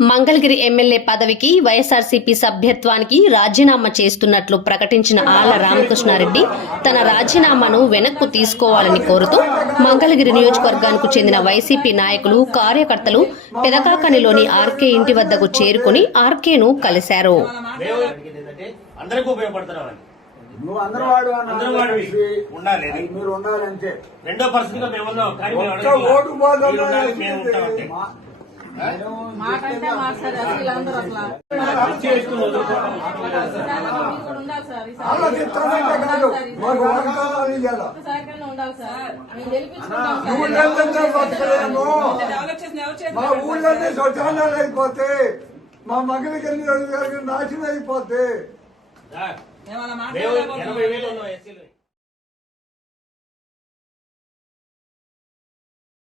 Mangalagiri MLA పదవికి వైఎస్ఆర్సీపీ సభ్యత్వానికి రాజీనామా చేస్తున్నట్లు ప్రకటించిన ఆళ్ళ రామకృష్ణారెడ్డి తన రాజీనామాను వెనక్కు తీసుకోవాలని కోరుతూ మంగళగిరి నియోజకవర్గానికి చెందిన వైసీపీ నాయకులు కార్యకర్తలు పెదకాకనిలోని ఆర్కే ఇంటి వద్దకు చేరుకుని ఆర్కేను కలిశారు నువ్వు అందరూ వాడు. ఉండాలి. రెండో పర్సన్గా మేము. ఓటు మాకంటే అసలు అసలు ఉండాలి సార్ ఉండాలి సార్. మేము గెలిపించుకుంటాం చేసిన మా ఊళ్ళోనే శ్మశానాలు అయిపోతే మా మగలికి నాశనం అయిపోతే.